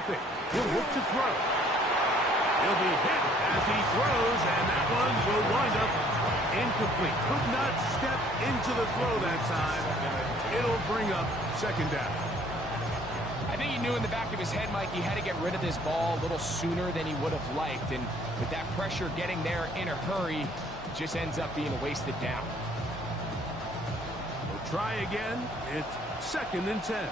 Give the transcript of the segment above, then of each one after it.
play fake. He'll look to throw. He'll be hit as he throws, and that one will wind up incomplete. Could not step into the throw that time. It'll bring up second down. I think he knew in the back of his head, Mike, he had to get rid of this ball a little sooner than he would have liked. And with that pressure getting there in a hurry, it just ends up being a wasted down. We'll try again. It's second and 10.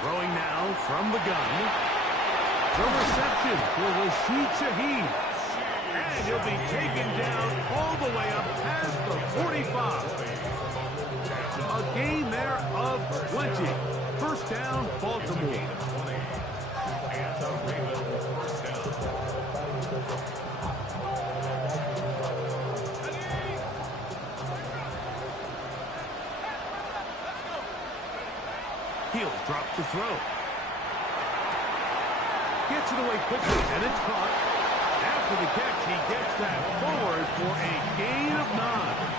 Throwing now from the gun. The reception for Rashid Shaheed. And he'll be taken down all the way up past the 45. A gain there of 20. First down, Baltimore. He'll drop to throw. Gets it away quickly, and it's caught. After the catch, he gets that forward for a gain of 9.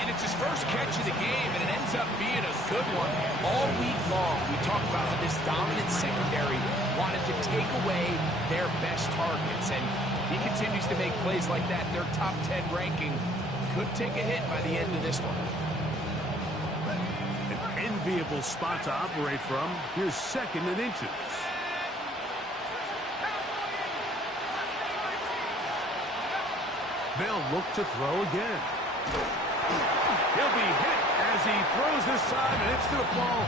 And it's his first catch of the game, and it ends up being a good one. All week long, we talked about how this dominant secondary wanted to take away their best targets. And he continues to make plays like that. Their top 10 ranking could take a hit by the end of this one. An enviable spot to operate from. Here's second and inches. They'll look to throw again. He'll be hit as he throws this time, and it's going to fall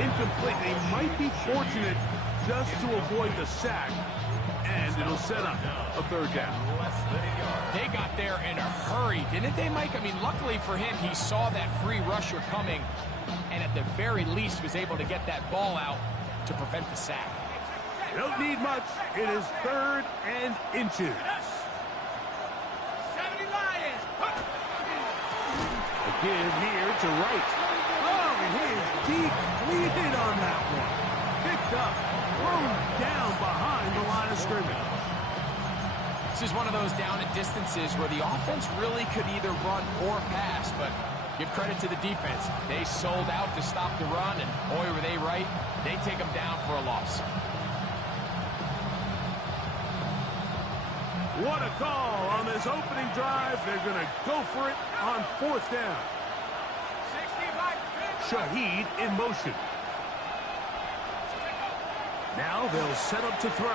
incomplete. He might be fortunate just to avoid the sack, and it'll set up a third down. They got there in a hurry, didn't they, Mike? I mean, luckily for him, he saw that free rusher coming, and at the very least was able to get that ball out to prevent the sack. Don't need much. It is third and inches. Give here to Wright. Oh, he is depleted on that one. Picked up, thrown down behind the line of scrimmage. This is one of those down and distances where the offense really could either run or pass, but give credit to the defense. They sold out to stop the run, and boy, were they right. They take them down for a loss. What a call on this opening drive. They're going to go for it on fourth down. Shaheed in motion. Now they'll set up to throw.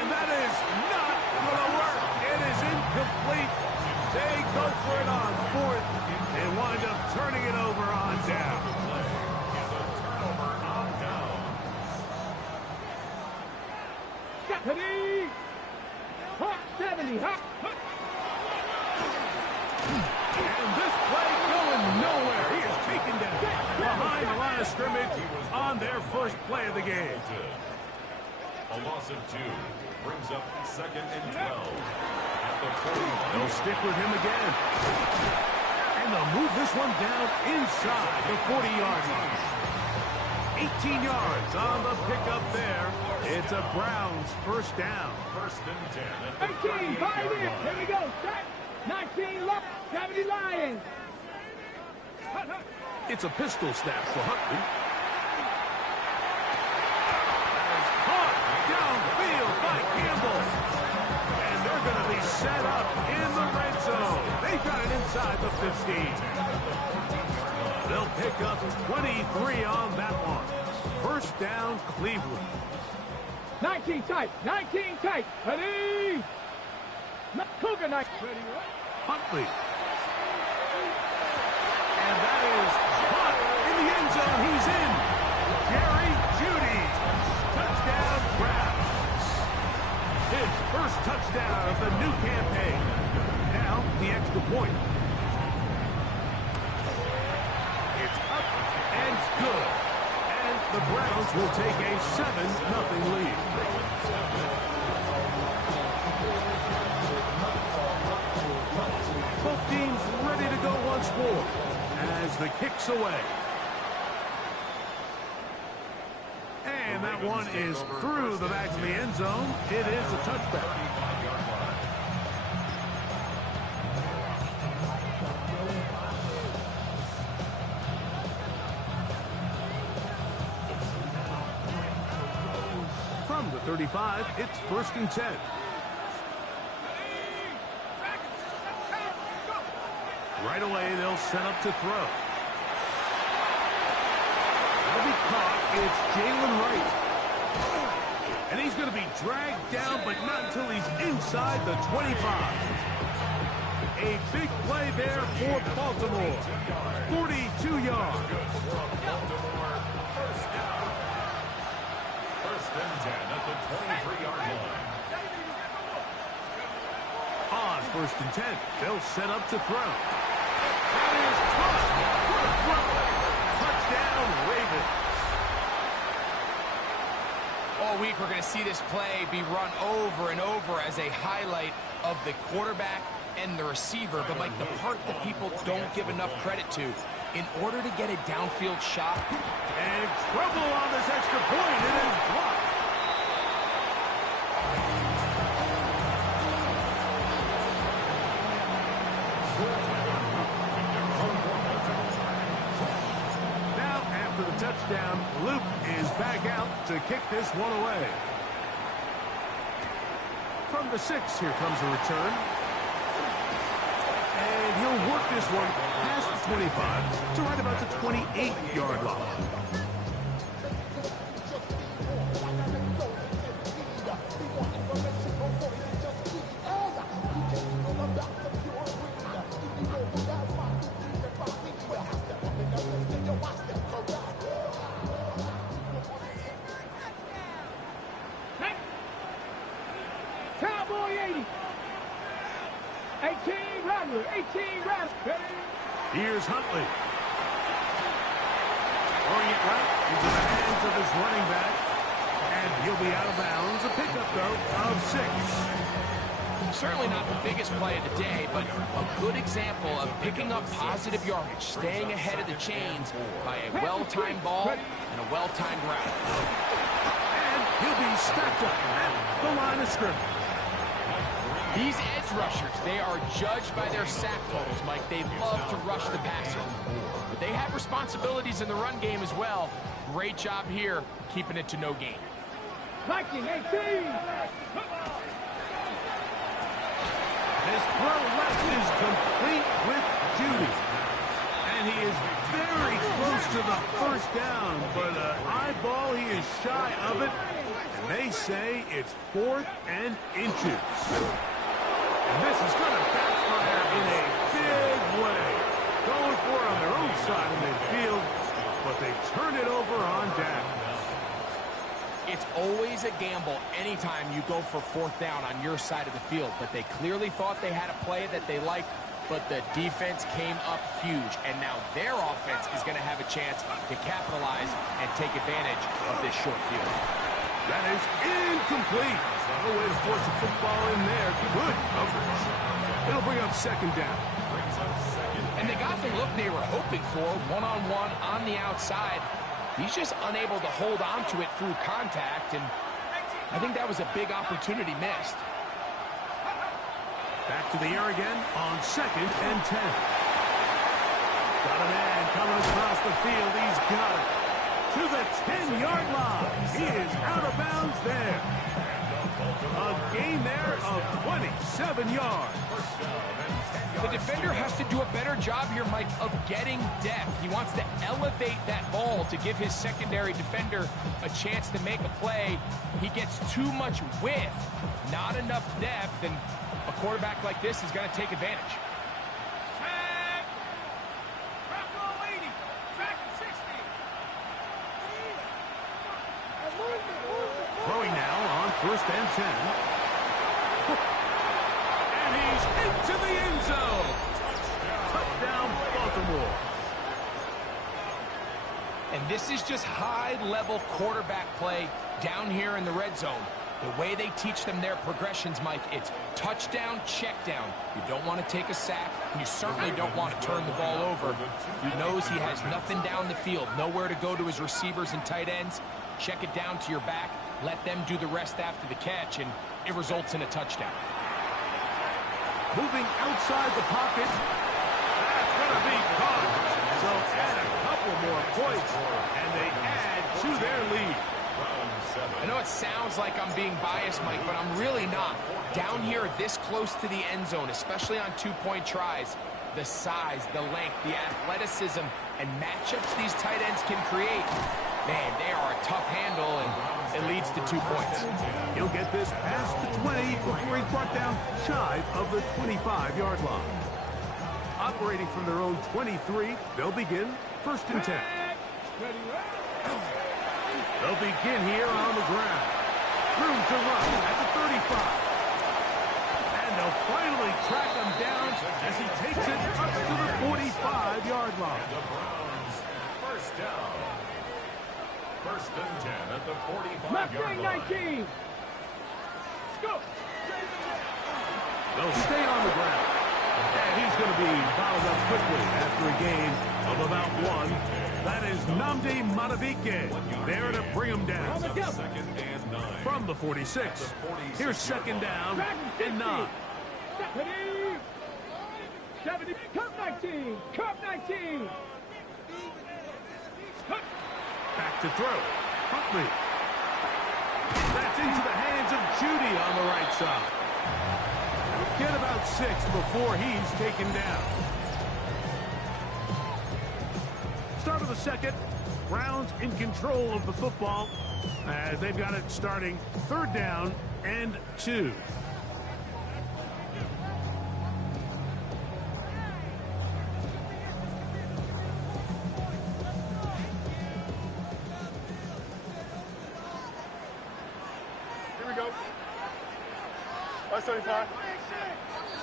And that is not going to work. It is incomplete. They go for it on fourth and wind up turning it over on down. Stephanie! Hot 70, hot! And this play going nowhere. He is taken down behind the line of scrimmage on their first play of the game. A loss of 2 brings up second and 12. At the 40. They'll stick with him again. And they'll move this one down inside the 40-yard line. 18 yards on the pickup there. It's a Browns first down. First and 10. 18, 5 in. Here we go. Set. 19, left. 70 Lions. It's a pistol snap for Huntley. That is caught downfield by Campbell. And they're going to be set up in the red zone. They got it inside the 15. They'll pick up 23 on that one. First down, Cleveland. 19 tight. 19 tight. Ready? Cougar night. Huntley. And that is caught in the end zone. He's in. Jerry Jeudy. Touchdown, Browns. His first touchdown of the new campaign. Now, the extra point. It's up and good. And the Browns will take a 7-0 lead. Both teams ready to go once more as the kick's away. And that one is through the back of the end zone. It is a touchback. From the 35, it's 1st and 10. Right away, they'll set up to throw. That'll be caught. It's Jalen Wright. And he's going to be dragged down, but not until he's inside the 25. A big play there for Baltimore. 42 yards. First and 10 at the 23-yard line. On 1st and 10, they'll set up to throw. That is caught. What a throw. Touchdown, Ravens. All week, we're going to see this play be run over and over as a highlight of the quarterback and the receiver. But, Mike, the part that people don't give enough credit to, in order to get a downfield shot. And trouble on this extra point. It is blocked. Now, after the touchdown, Luke is back out to kick this one away. From the 6, here comes a return. And he'll work this one past the 25 to right about the 28-yard line. Cowboy 80. 18 Rattler. 18 Rattler. Here's Huntley. Throwing it right into the hands of his running back. And he'll be out of bounds. A pickup, though, of 6. Certainly not the biggest play of the day, but a good example of picking up positive yardage, staying ahead of the chains by a well-timed ball and a well-timed route. And he'll be stacked up at the line of scrimmage. These edge rushers, they are judged by their sack totals, Mike. They love to rush the passer. But they have responsibilities in the run game as well. Great job here, keeping it to no gain. Viking 18. His throw left is complete with Judy. And he is very close to the first down, but an eyeball, he is shy of it. And they say it's 4th and inches. And this is going to backfire in a big way. Going for it on their own side of midfield, but they turn it over on down. It's always a gamble anytime you go for 4th down on your side of the field, but they clearly thought they had a play that they liked, but the defense came up huge, and now their offense is going to have a chance to capitalize and take advantage of this short field. That is incomplete. No way to force a football in there. Good coverage. It'll bring up 2nd down. And they got the look they were hoping for, one-on-one on the outside. He's just unable to hold on to it through contact, and I think that was a big opportunity missed. Back to the air again on 2nd and 10. Got a man coming across the field. He's got it. To the 10-yard line. He is out of bounds there. A gain there of 27 yards. The defender has to do a better job here, Mike, of getting depth. He wants to elevate that ball to give his secondary defender a chance to make a play. He gets too much width, not enough depth, and a quarterback like this is going to take advantage. Throwing now on 1st and 10. And he's into the end zone. Touchdown, Baltimore. And this is just high-level quarterback play down here in the red zone. The way they teach them their progressions, Mike, it's touchdown, check down. You don't want to take a sack, and you certainly don't want to turn the ball over. He knows he has nothing down the field, nowhere to go to his receivers and tight ends. Check it down to your back, let them do the rest after the catch, and it results in a touchdown. Moving outside the pocket. That's going to be caught. So add a couple more points, and they add to their lead. I know it sounds like I'm being biased, Mike, but I'm really not. Down here this close to the end zone, especially on two-point tries, the size, the length, the athleticism, and matchups these tight ends can create, man, they are a tough handle, and it leads to 2 points. He'll get this past the 20 before he's brought down shy of the 25-yard line. Operating from their own 23, they'll begin 1st and 10. They'll begin here on the ground. Room to run at the 35. And they'll finally track him down as he takes it up to the 45-yard line. The Browns, first down. 1st and 10 at the 45-yard line. 19. Go. They'll stay on the ground. And he's going to be fouled up quickly after a gain of about 1. That is Nnamdi Madubuike there to bring him down. 2nd and 9. From the 46. Here's 2nd down and 9. 70. Cup 19. Cup 19. Back to throw. Huntley. That's into the hands of Judy on the right side. Get about 6 before he's taken down. Start of the 2nd. Browns in control of the football as they've got it starting 3rd down and 2. Here we go. 575.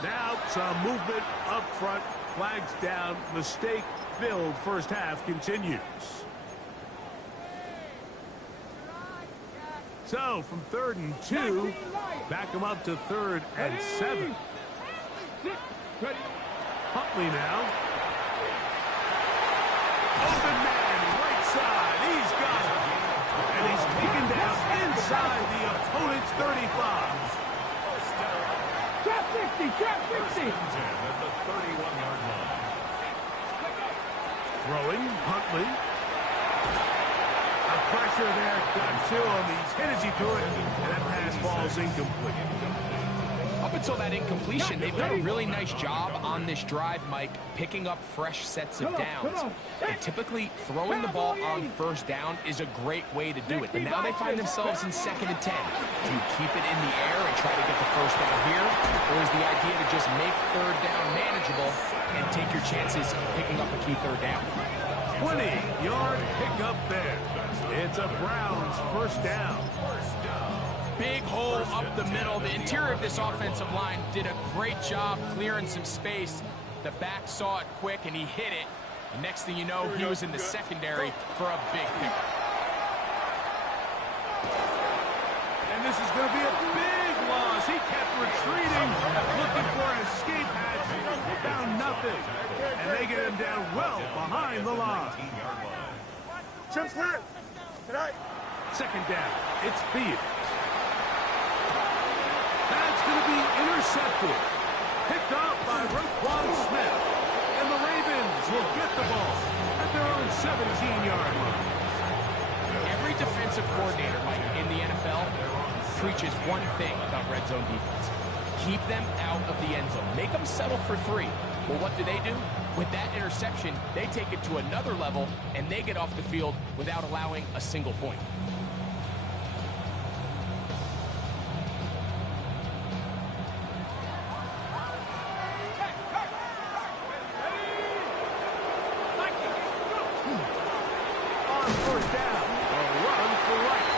Now some movement up front. Flags down. Mistake-filled first half continues. So from 3rd and 2, back them up to 3rd and 7. Huntley now. Open man, right side. He's got it. And he's taken down inside the opponent's 35. Trap 60. Trap 60. 10 at the 31-yard line. Throwing, Huntley. A pressure there, got to him. He's hit as he threw it, and that pass falls incomplete. Up until that incompletion, they've done a really nice job on this drive, Mike, picking up fresh sets of downs. And typically, throwing the ball on 1st down is a great way to do it. But now they find themselves in 2nd and 10. Do you keep it in the air and try to get the 1st down here? Or is the idea to just make 3rd down manageable and take your chances picking up a key 3rd down? 20-yard pickup there. It's a Browns 1st down. Big hole up the middle. The interior of this offensive line did a great job clearing some space. The back saw it quick, and he hit it. And next thing you know, he was in the secondary for a big pickup. And this is going to be a big loss. He kept retreating, looking for an escape hatch. Found nothing. And they get him down well behind the line. Chip's hurt. Tonight. 2nd down. It's Fields. That's going to be intercepted. Picked up by Roquan Smith. And the Ravens will get the ball at their own 17-yard line. Every defensive coordinator, Mike, in the NFL preaches one thing about red zone defense. Keep them out of the end zone. Make them settle for 3. Well, what do? With that interception, they take it to another level, and they get off the field without allowing a single point. On 1st down, a run for right.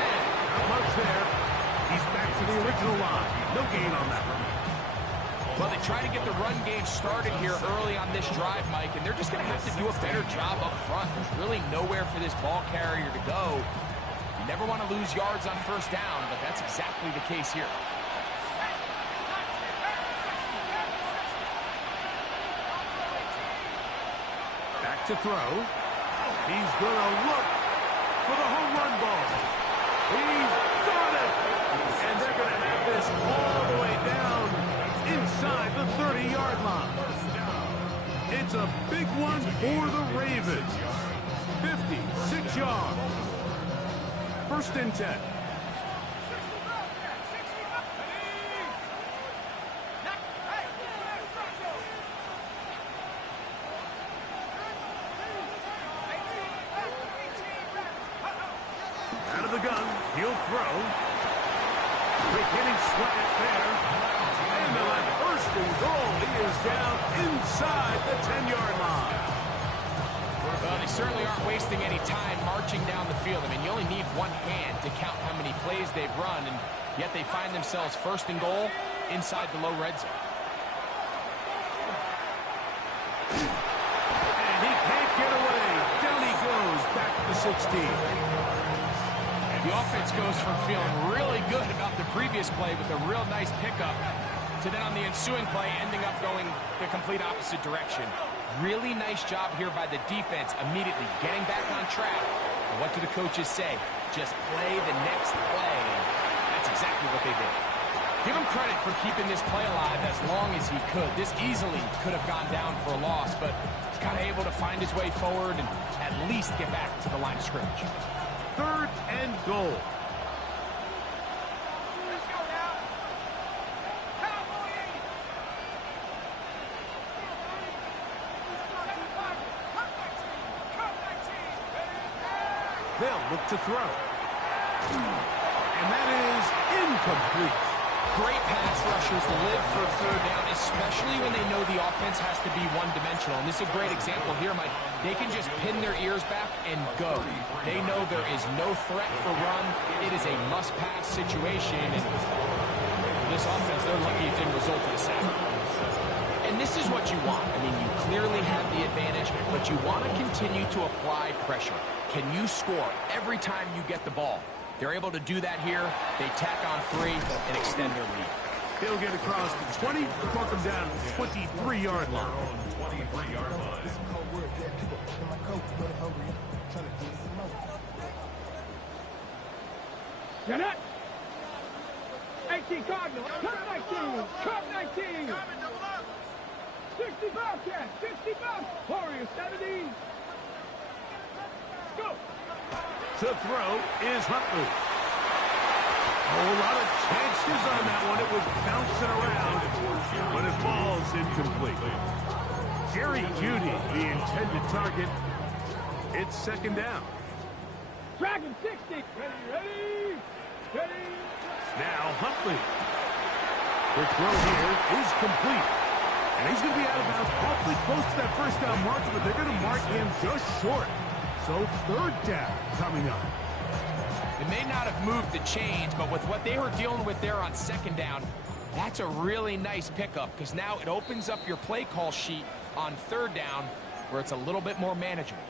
And not much there. He's back to the original line. No gain on that one. Well, they try to get the run game started here early on this drive, Mike, and they're just going to have to do a better job up front. There's really nowhere for this ball carrier to go. You never want to lose yards on 1st down, but that's exactly the case here. Back to throw. He's going to look for the home run ball. He's got it. And they're going to have this all the way down inside the 30-yard line. It's a big one for the Ravens. 56 yards. first and 10. Out of the gun, he'll throw. Quick hitting slant there. And they'll have first and goal. He is down inside the 10-yard line. Well, they certainly aren't wasting any time marching down the field. I mean, you only need one hand to count how many plays they've run, and yet they find themselves first and goal inside the low red zone. And he can't get away. Down he goes, back to the 16. The offense goes from feeling really good about the previous play with a real nice pickup to then on the ensuing play ending up going the complete opposite direction. Really nice job here by the defense immediately getting back on track. And what do the coaches say? Just play the next play. That's exactly what they did. Give him credit for keeping this play alive as long as he could. This easily could have gone down for a loss, but he's kind of able to find his way forward and at least get back to the line of scrimmage. Third and goal. Let's go now. Cowboy 80. They'll look to throw. And that is incomplete. Great pass rushers live for third down, especially when they know the offense has to be one-dimensional. And this is a great example here, Mike. They can just pin their ears back and go. They know there is no threat for run. It is a must-pass situation. And for this offense, they're lucky it didn't result in a sack. And this is what you want. I mean, you clearly have the advantage, but you want to continue to apply pressure. Can you score every time you get the ball? They're able to do that here. They tack on 3 and extend their lead. He'll get across the 20, mark him down at the 23-yard line. 23-yard line. You're not. 18 Cardinal. Cut 19. Cut 19. 60 Bobcat. 60 Bob. Warrior 70. Let's go. To throw is Huntley. A whole lot of chances on that one. It was bouncing around, but it falls incomplete. Jerry Jeudy, the intended target. It's second down. Dragon 60. Ready. Now Huntley. The throw here is complete. And he's going to be out of bounds awfully close to that first down marker, but they're going to mark him just short. So third down coming up. It may not have moved the chains, but with what they were dealing with there on second down, that's a really nice pickup because now it opens up your play call sheet on third down where it's a little bit more manageable.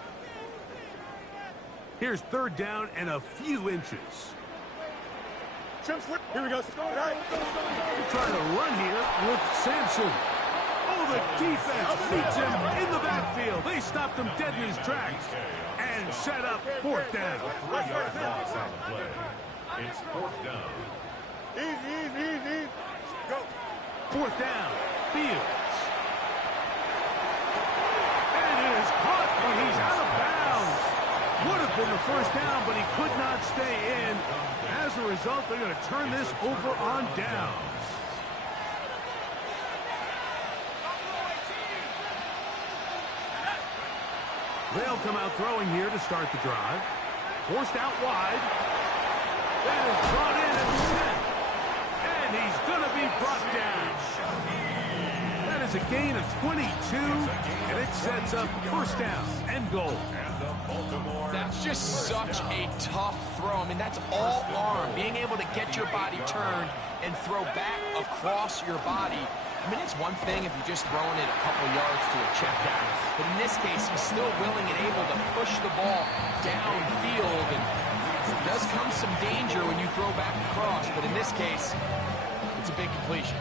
Here's third down and a few inches. Here we go. They're trying to run here with Sampson. Oh, the defense beats him in the backfield. They stopped him dead in his tracks and set up fourth down. 3-yard loss on the play. It's fourth down. Easy. Go. Fourth down, Fields. And it is caught, but he's out of bounds. Would have been the first down, but he could not stay in. As a result, they're going to turn this over on downs. They'll come out throwing here to start the drive. Forced out wide. That is brought in and set. And he's going to be brought down. That is a gain of 22, and it sets up first down and goal. That's just such a tough throw. I mean, that's all arm. Being able to get your body turned and throw back across your body. I mean, it's one thing if you're just throwing it a couple yards to a check down. But in this case, he's still willing and able to push the ball downfield. And there does come some danger when you throw back across. But in this case, it's a big completion.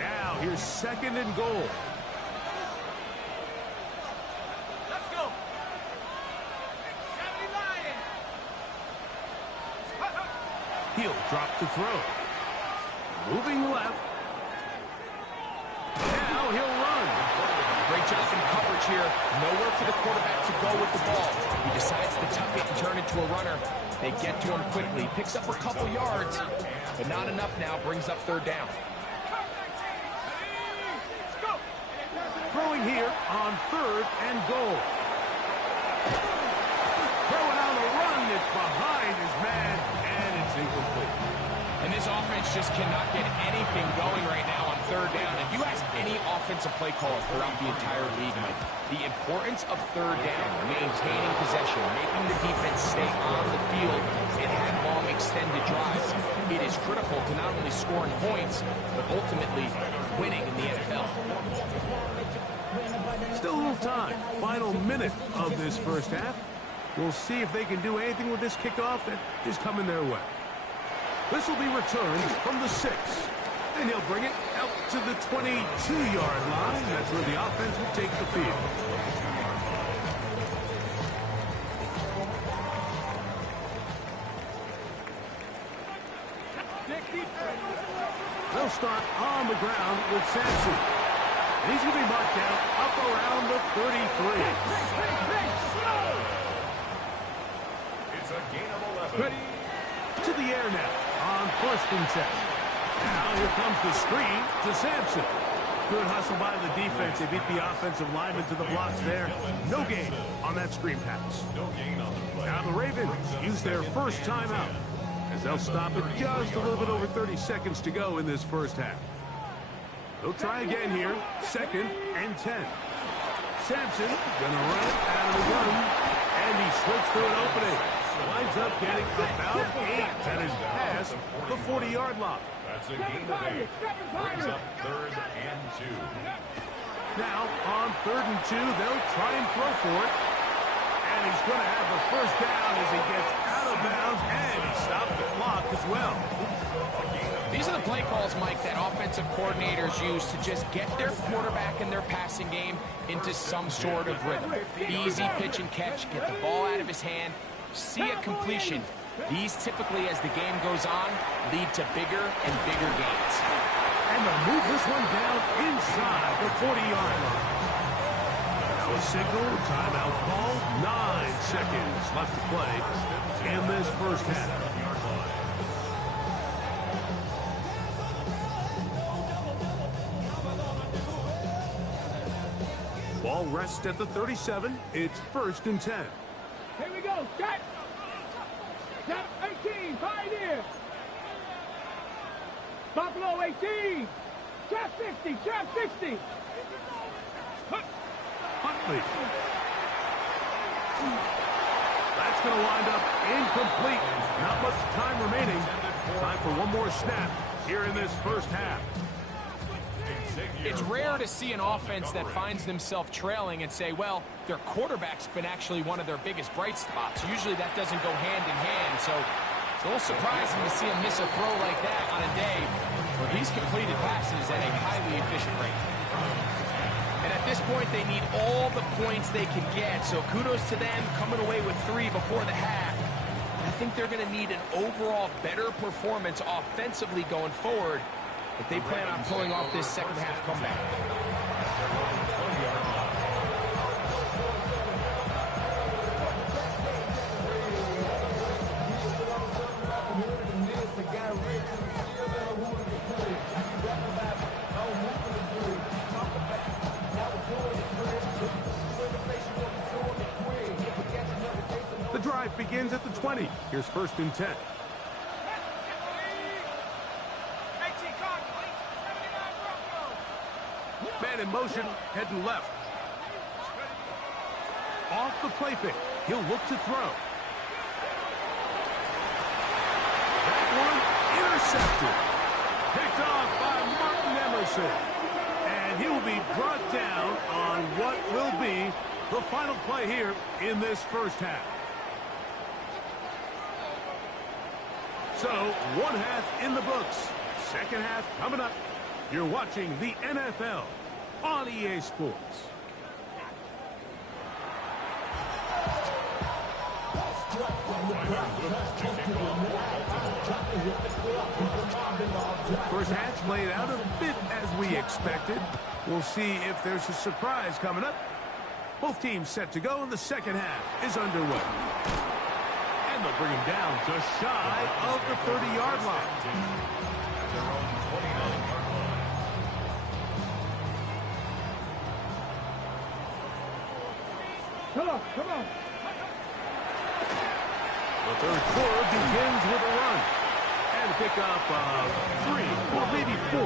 Now, here's second and goal. Let's go. 70 Lion. He'll drop to throw. Moving left. Now he'll run. Great job in coverage here. Nowhere for the quarterback to go with the ball. He decides to tuck it and turn into a runner. They get to him quickly. Picks up a couple yards, but not enough now. Brings up third down. Throwing here on 3rd and goal. Throwing on the run. It's behind his man, and it's incomplete. And this offense just cannot get anything going right now on 3rd down. If you ask any offensive play caller throughout the entire league, Mike, the importance of 3rd down, maintaining possession, making the defense stay on the field, and have long extended drives, it is critical to not only scoring points, but ultimately winning in the NFL. Still a little time. Final minute of this first half. We'll see if they can do anything with this kickoff that is coming their way. This will be returned from the 6. And he'll bring it out to the 22-yard line. That's where the offense will take the field. They'll start on the ground with Sampson. And he's going to be marked down up around the 33. It's a gain of 11. Ready to the air now on 1st and 10. Now here comes the screen to Sampson. Good hustle by the defense. They beat the offensive lineman to the blocks there. No gain on that screen pass. No gain on the play. Now the Ravens use their first timeout as they'll stop it just a little bit over 30 seconds to go in this first half. They'll try again here. 2nd and 10. Sampson gonna run it out of the gun, and he slips through an opening. Winds up getting about 8. That is past the 40-yard line. That's a gain of 8. Brings up 3rd and 2. Now on 3rd and 2, they'll try and throw for it. And he's going to have the first down as he gets out of bounds, and he stopped the clock as well. These are the play calls, Mike, that offensive coordinators use to just get their quarterback and their passing game into some sort of rhythm. Easy pitch and catch, get the ball out of his hand, see a completion. These typically, as the game goes on, lead to bigger and bigger gains. And they'll move this one down inside the 40-yard line. Now a signal, timeout call, 9 seconds left to play in this first half. Ball rests at the 37. It's 1st and 10. Here we go. Set. Set 18. Pioneer. Buffalo 18. Trap 60. Trap 60. Huntley. That's going to wind up incomplete. Not much time remaining. Time for one more snap here in this first half. It's rare to see an offense that finds themselves trailing and say, well, their quarterback's been actually one of their biggest bright spots. Usually that doesn't go hand in hand, so it's a little surprising to see him miss a throw like that on a day where he's completed passes at a highly efficient rate. And at this point, they need all the points they can get, so kudos to them coming away with 3 before the half. I think they're going to need an overall better performance offensively going forward if they plan on pulling off this second half comeback. The drive begins at the 20. Here's 1st and 10. Man in motion, heading left. Off the play fake. He'll look to throw. That one intercepted. Picked off by Martin Emerson. And he will be brought down on what will be the final play here in this first half. So, one half in the books. Second half coming up. You're watching the NFL on EA Sports. First half played out a bit as we expected. We'll see if there's a surprise coming up. Both teams set to go, and the second half is underway. And the bring him down just shy of the 30-yard line. At their own 29-yard line. Come on. The third quarter begins with a run. And pick up 3 or maybe 4.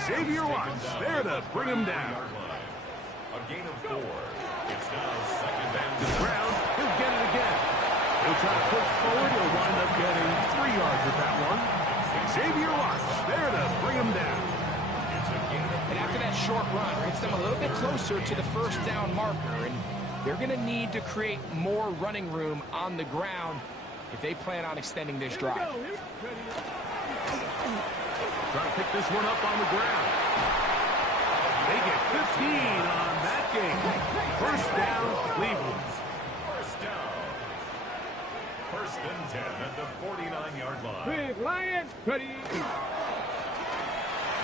Xavier Watts there to bring him down. A gain of 4. It's now second down. To the ground, he'll get it again. He'll try to push forward. He'll wind up getting 3 yards with that one. Xavier Watts there to bring him down. And after that short run, puts them a little bit closer to the first down marker. And they're going to need to create more running room on the ground if they plan on extending this drive. Trying to pick this one up on the ground. They get 15 on that game. First down, Cleveland. First down. First and 10 at the 49-yard line. Big Lion. Ready.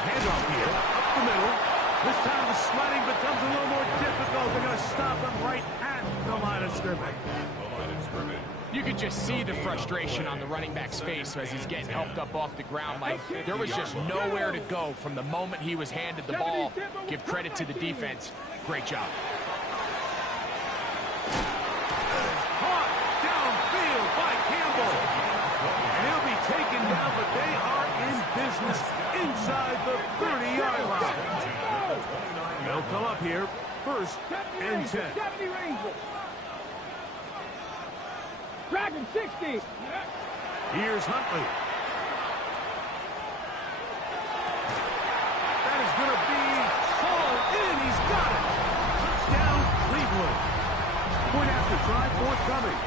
Handoff here, up the middle. This time the sliding becomes a little more difficult. They're going to stop him right at the line of scrimmage. The line of scrimmage. You could just see the frustration on the running back's face as he's getting helped up off the ground. Like, there was just nowhere to go from the moment he was handed the ball. Give credit to the defense. Great job. Caught downfield by Campbell. And he'll be taken down, but they are in business inside the 30-yard line. They'll come up here, first and 10. 70 Rangers. Dragon 60. Here's Huntley. That is going to be hauled in. He's got it. Touchdown, Cleveland. Point after try forthcoming.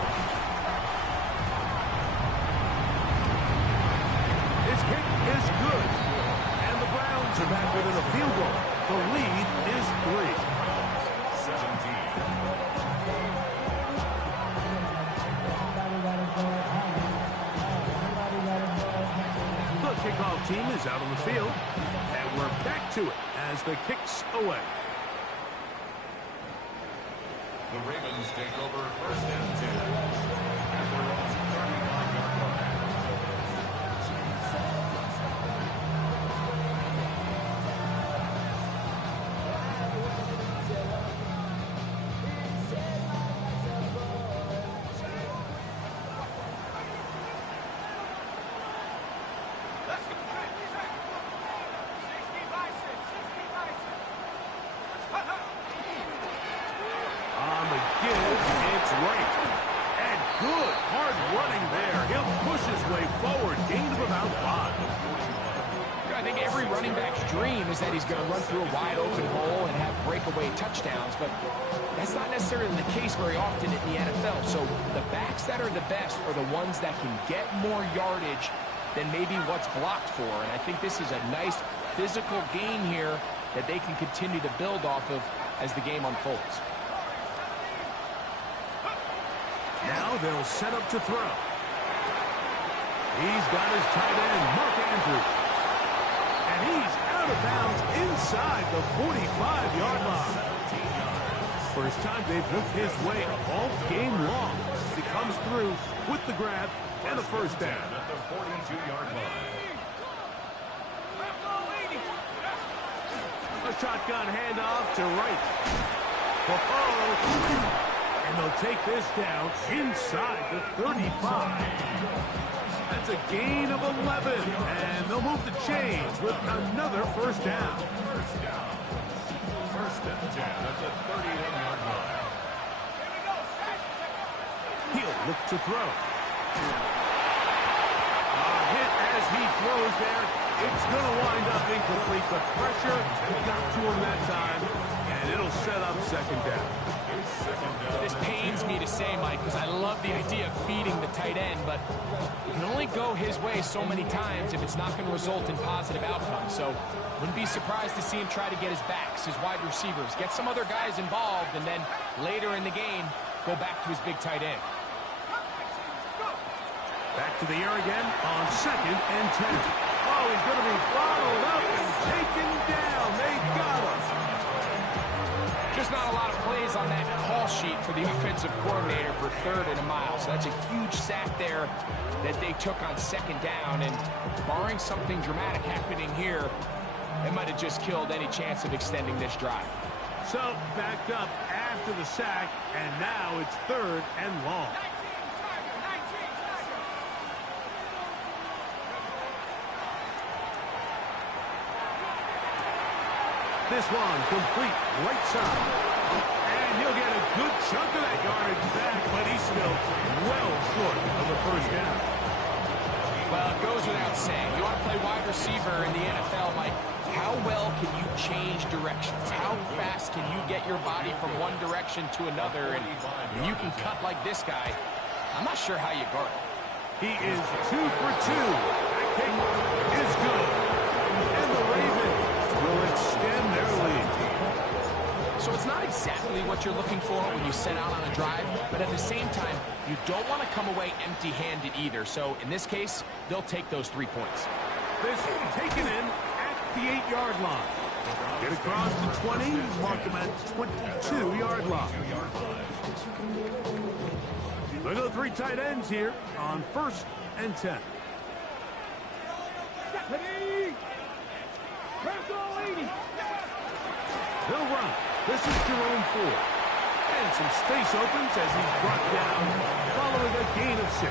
His kick is good. And the Browns are back within a field goal. The lead is 3. 17. The kickoff team is out on the field, and we're back to it as the kick's away. The Ravens take over first and 10 at their own 39-yard line. On the give, it's right. And good, hard running there. He'll push his way forward. Gain of about 5. I think every running back's dream is that he's going to run through a wide open hole and have breakaway touchdowns, but that's not necessarily the case very often in the NFL. So the backs that are the best are the ones that can get more yardage than maybe what's blocked for. And I think this is a nice physical gain here that they can continue to build off of as the game unfolds. Now they'll set up to throw. He's got his tight end, Mark Andrews. And he's out of bounds inside the 45-yard line. First time they've looked his way all game long. He comes through with the grab and a first down. At the 42-yard line. A shotgun handoff to right. Oh, and they'll take this down inside the 35. That's a gain of 11, and they'll move the chains with another first down. First and 10 at the 31-yard line. He'll look to throw. A hit as he throws there. It's going to wind up incomplete, but pressure got to him that time, and it'll set up second down. This pains me to say, Mike, because I love the idea of feeding the tight end, but it can only go his way so many times if it's not going to result in positive outcomes. So wouldn't be surprised to see him try to get his backs, his wide receivers, get some other guys involved, and then later in the game, go back to his big tight end. Back to the air again on second and 10. Oh, he's going to be bottled up and taken down. They got him. Just not a lot of plays on that call sheet for the offensive coordinator for 3rd and a mile. So that's a huge sack there that they took on 2nd down. And barring something dramatic happening here, it might have just killed any chance of extending this drive. So backed up after the sack, and now it's 3rd and long. This one complete right side. And he'll get a good chunk of that yardage back, but he's still well short of the 1st down. Well, it goes without saying. You want to play wide receiver in the NFL, Mike, how well can you change directions? How fast can you get your body from one direction to another? And when you can cut like this guy, I'm not sure how you guard him. He is 2 for 2. That kick is good. And the Ravens will extend their lead. So it's not exactly what you're looking for when you set out on a drive, but at the same time, you don't want to come away empty-handed either. So in this case, they'll take those 3 points. This taken in at the 8-yard line. Get across the 20, mark them at 22-yard line. Look at the 3 tight ends here on 1st and 10. He'll run. This is Jerome Ford. And some space opens as he's brought down following a gain of 6.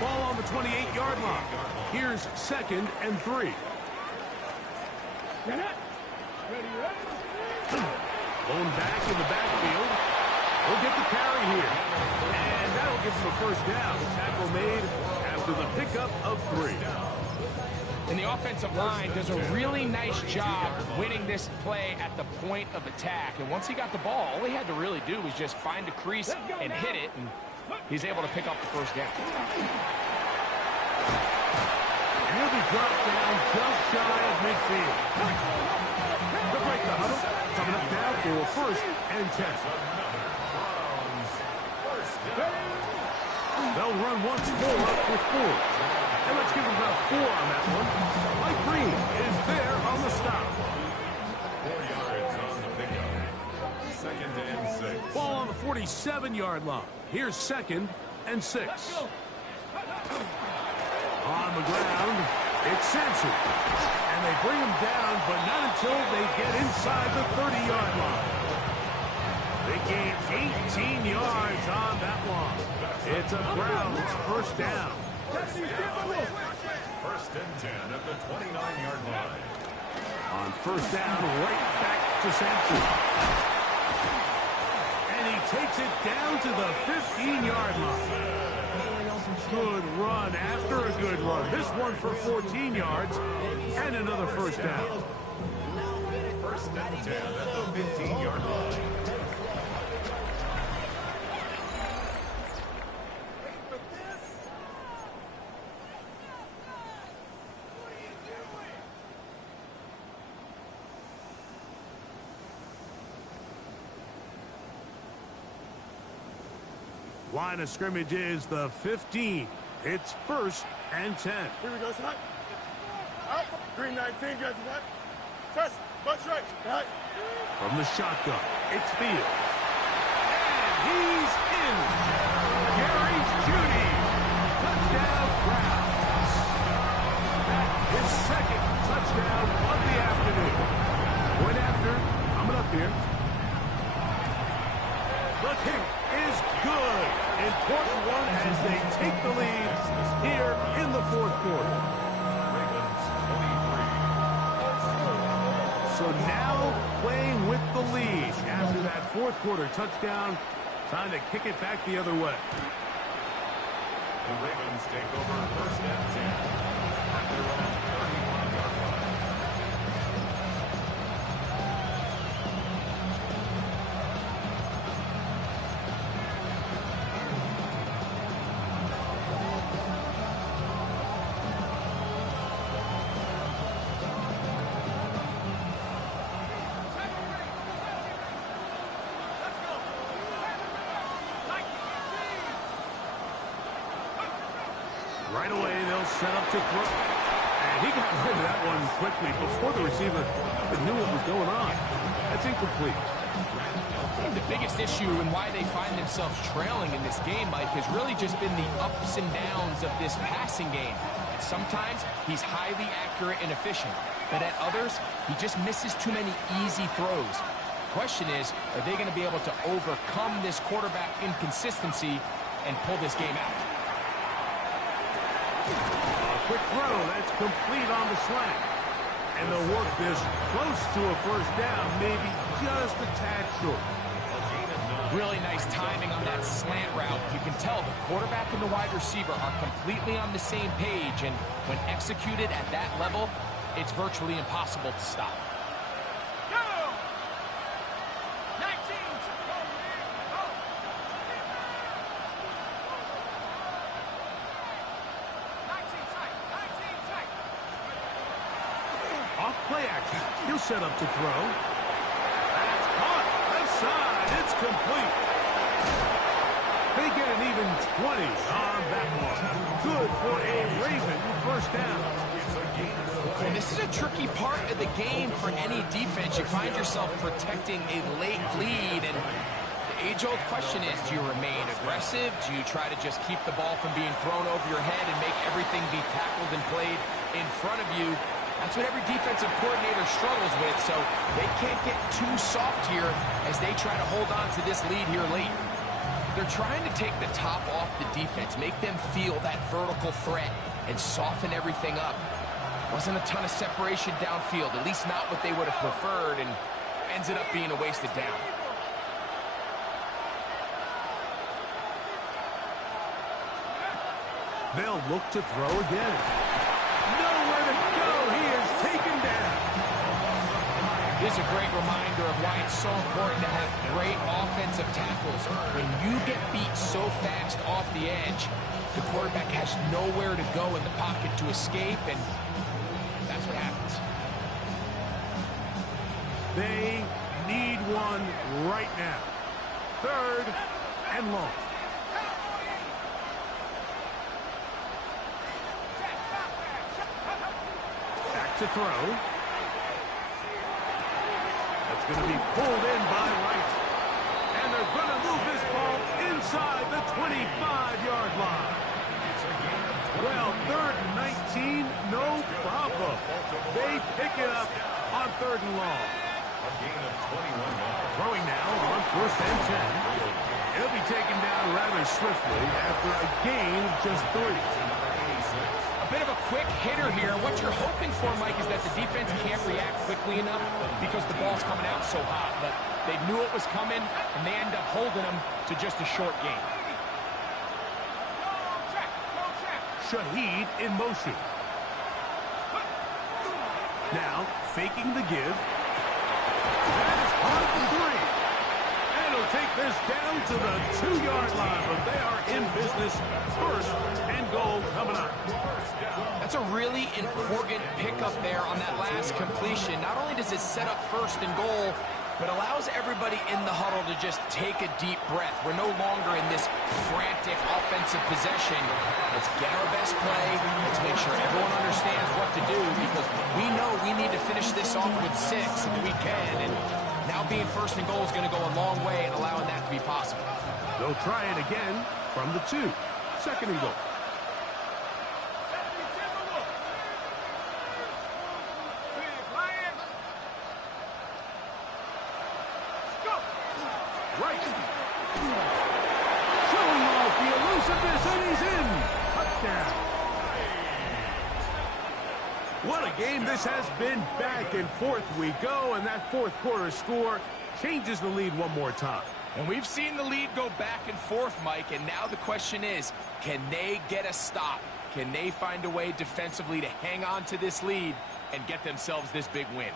Ball on the 28-yard line. Here's 2nd and 3. Blown back in the backfield. He'll get the carry here. And that'll give him a 1st down. Tackle made after the pickup of 3. And the offensive line does a really nice job winning this play at the point of attack. And once he got the ball, all he had to really do was just find a crease and hit it. And he's able to pick up the 1st down. And he'll be dropped down just shy of midfield. The break the huddle. Coming up now for 1st and 10. They'll run once more with 4. And let's give him about 4 on that one. Mike Green is there on the stop. 4 yards on the pickup. 2nd and 6. Ball on the 47-yard line. Here's 2nd and 6. On the ground, it's Sampson. And they bring him down, but not until they get inside the 30-yard line. They gain 18 yards on that one. It's a Browns 1st down. 1st and 10 at the 29-yard line. On 1st down, right back to Sampson. And he takes it down to the 15-yard line. Good run after a good run. This one for 14 yards and another 1st down. 1st and 10 at the 15-yard line. Line of scrimmage is the 15. It's 1st and 10. Here we go, son. Up. Green 19, guys. What? Test. Butt right. Right. From the shotgun, it's Fields. And he's in. Gary Judy. Touchdown, Browns. That is 2nd touchdown of the afternoon. Point after, coming up here. The kick is good. Important one as they take the lead here in the 4th quarter. Ravens 23. So now playing with the lead after that 4th quarter touchdown. Time to kick it back the other way. The Ravens take over 1st and 10 at their own 31-yard line. Right away, they'll set up to throw. And he got rid of that one quickly before the receiver knew what was going on. That's incomplete. The biggest issue and why they find themselves trailing in this game, Mike, has really just been the ups and downs of this passing game. And sometimes he's highly accurate and efficient, but at others, he just misses too many easy throws. The question is, are they going to be able to overcome this quarterback inconsistency and pull this game out? A quick throw, that's complete on the slant. And they'll work this close to a first down, maybe just a tad short. Really nice timing on that slant route. You can tell the quarterback and the wide receiver are completely on the same page, and when executed at that level, it's virtually impossible to stop. Off play action. He'll set up to throw. That's caught. Left side. It's complete. They get an even 20 on that one. Good for a Raven first down. And this is a tricky part of the game for any defense. You find yourself protecting a late lead, and the age-old question is, do you remain aggressive? Do you try to just keep the ball from being thrown over your head and make everything be tackled and played in front of you? That's what every defensive coordinator struggles with, so they can't get too soft here as they try to hold on to this lead here late. They're trying to take the top off the defense, make them feel that vertical threat, and soften everything up. Wasn't a ton of separation downfield, at least not what they would have preferred, and ended up being a wasted down. They'll look to throw again. Nowhere to go. He is taken down. This is a great reminder of why it's so important to have great offensive tackles. When you get beat so fast off the edge, the quarterback has nowhere to go in the pocket to escape, and that's what happens. They need one right now. 3rd and long. Back to throw. That's going to be pulled in by Wright. And they're going to move this ball inside the 25-yard line. Well, 3rd and 19, no problem. They pick it up on 3rd and long. Throwing now on 1st and 10. He'll be taken down rather swiftly after a gain of just 3. A bit of a quick hitter here. What you're hoping for, Mike, is that the defense can't react quickly enough because the ball's coming out so hot. But they knew it was coming, and they end up holding them to just a short gain. Shaheed in motion. Now, faking the give. That is caught for 3. And he'll take this down to the 2-yard line, but they are in business. 1st and goal coming up. That's a really important pickup there on that last completion. Not only does it set up 1st and goal, but allows everybody in the huddle to just take a deep breath. We're no longer in this frantic offensive possession. Let's get our best play. Let's make sure everyone understands what to do, because we know we need to finish this off with 6 if we can. And now being 1st and goal is going to go a long way in allowing that to be possible. They'll try it again from the 2. 2nd and goal. Right. Showing off the elusiveness, and he's in. Touchdown. What a game this has been. Back and forth we go, and that 4th quarter score changes the lead one more time. And we've seen the lead go back and forth, Mike, and now the question is, can they get a stop? Can they find a way defensively to hang on to this lead and get themselves this big win?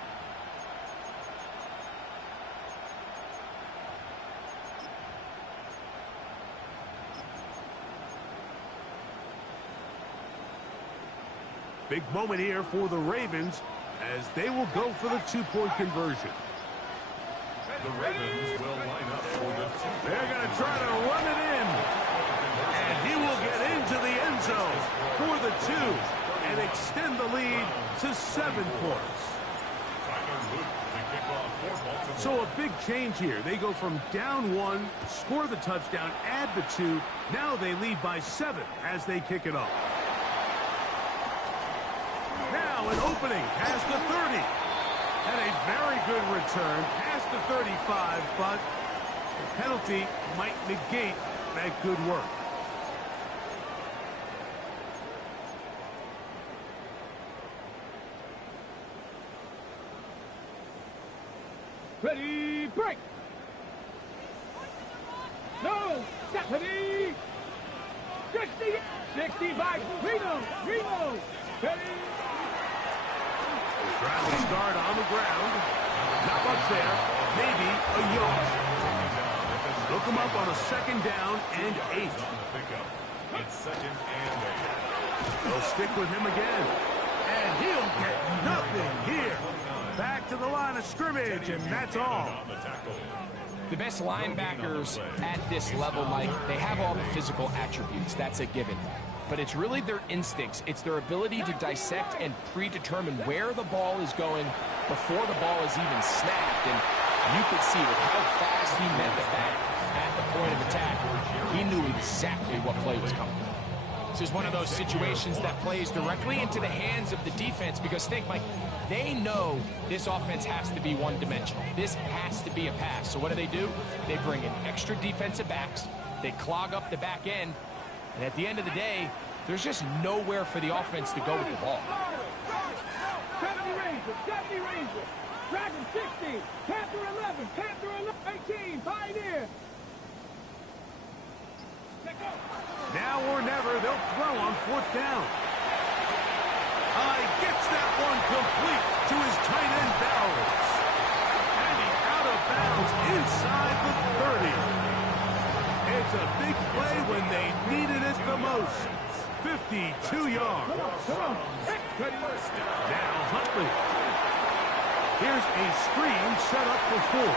Big moment here for the Ravens as they will go for the 2-point conversion. The Ravens will line up for the 2. They're going to try to run it in. And he will get into the end zone for the 2. and extend the lead to 7 points. So a big change here. They go from down 1, score the touchdown, add the 2. Now they lead by 7 as they kick it off. Now an opening past the 30. And a very good return past the 35, but the penalty might negate that good work. Ready, break! No! Stop! Ready! 65! Reno! Ready! Trying to start on the ground. Not much there. Maybe a yard. Look him up on a 2nd down and 8. It's 2nd and 8. They'll stick with him again. And he'll get nothing here. Back to the line of scrimmage, and that's all. The best linebackers at this level, Mike, they have all the physical attributes. That's a given. But it's really their instincts. It's their ability to dissect and predetermine where the ball is going before the ball is even snapped. And you could see with how fast he met the back at the point of attack, he knew exactly what play was coming. This is one of those situations that plays directly into the hands of the defense because think, Mike, they know this offense has to be one-dimensional. This has to be a pass. So what do? They bring in extra defensive backs. They clog up the back end. And at the end of the day, there's just nowhere for the offense to go with the ball. 70 Ranger, Dragon 60, Panther 11, Panther 18, Pioneer. Now or never, they'll throw on 4th down. Gets that one complete to his tight end, Bowers. And he's out of bounds inside the 30. It's a big play when they needed it the most. 52 yards. Now Huntley. Here's a screen set up for 4.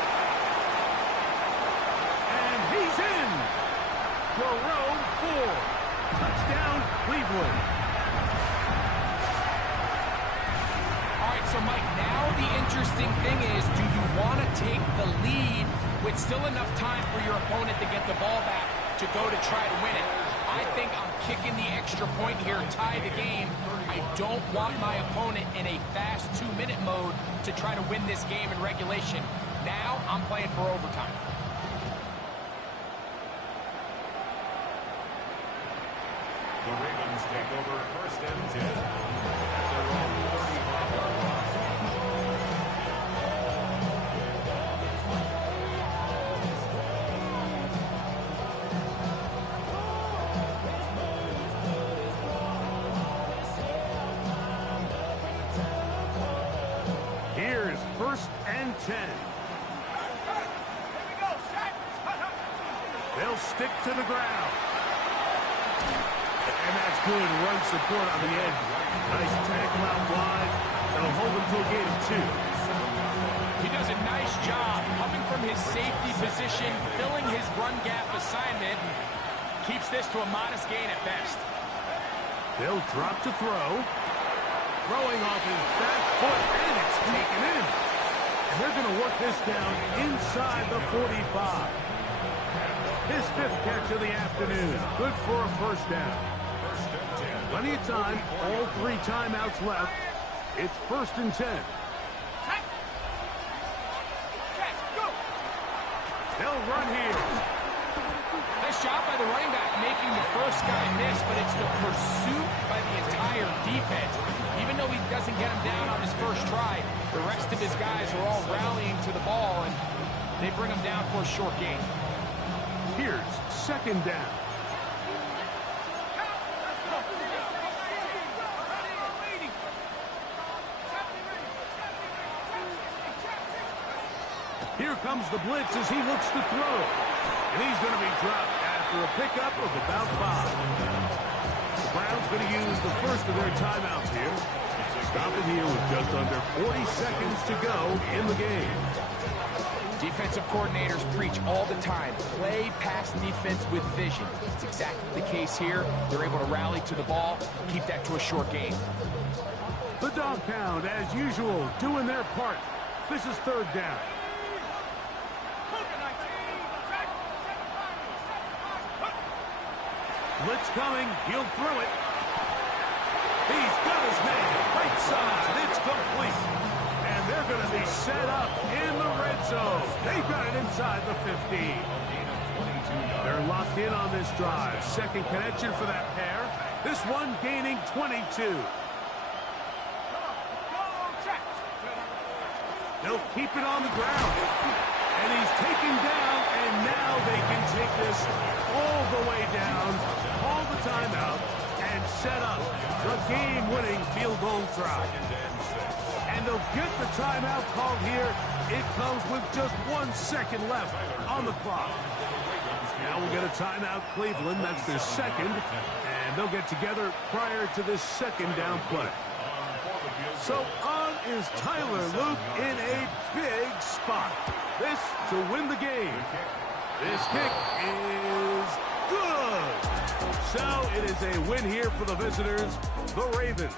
And he's in. For row 4. Touchdown, Cleveland. All right, so Mike, now the interesting thing is, do you want to take the lead with still enough time for your opponent to get the ball back to go to try to win it? I think I'm kicking the extra point here, tie the game. I don't want my opponent in a fast 2-minute mode to try to win this game in regulation. Now I'm playing for overtime. The Ravens take over 1st and 10. At their own 35-yard line. Here's 1st and 10. They'll stick to the ground. And that's good run support on the end. Nice tackle out wide. That'll hold him to a gain of 2. He does a nice job coming from his safety position, filling his run gap assignment, and keeps this to a modest gain at best. They'll drop to throw. Throwing off his back foot, and it's taken in. And they're going to work this down inside the 45. His 5th catch of the afternoon. Good for a 1st down. Plenty of time. All 3 timeouts left. It's 1st and 10. They'll run here. Nice job by the running back making the first guy miss, but it's the pursuit by the entire defense. Even though he doesn't get him down on his first try, the rest of his guys are all rallying to the ball, and they bring him down for a short gain. Here's 2nd down. Here comes the blitz as he looks to throw. And he's going to be dropped after a pickup of about 5. The Browns going to use the first of their timeouts here. Stop it here with just under 40 seconds to go in the game. Defensive coordinators preach all the time, play pass defense with vision. It's exactly the case here. They're able to rally to the ball, keep that to a short game. The dog pound, as usual, doing their part. This is third down. Blitz coming. He'll throw it. He's got his man. Right side. It's complete. And they're going to be set up in the red zone. They've got it inside the 15. They're locked in on this drive. Second connection for that pair. This one gaining 22. They'll keep it on the ground. And he's taken down, and now they can take this all the way down, call the timeout, and set up the game-winning field goal try. And they'll get the timeout called here. It comes with just 1 second left on the clock. Now we'll get a timeout, Cleveland. That's their second. And they'll get together prior to this second down play. So on is Tyler Luke in a big spot. This to win the game. This kick is good. So it is a win here for the visitors, the Ravens.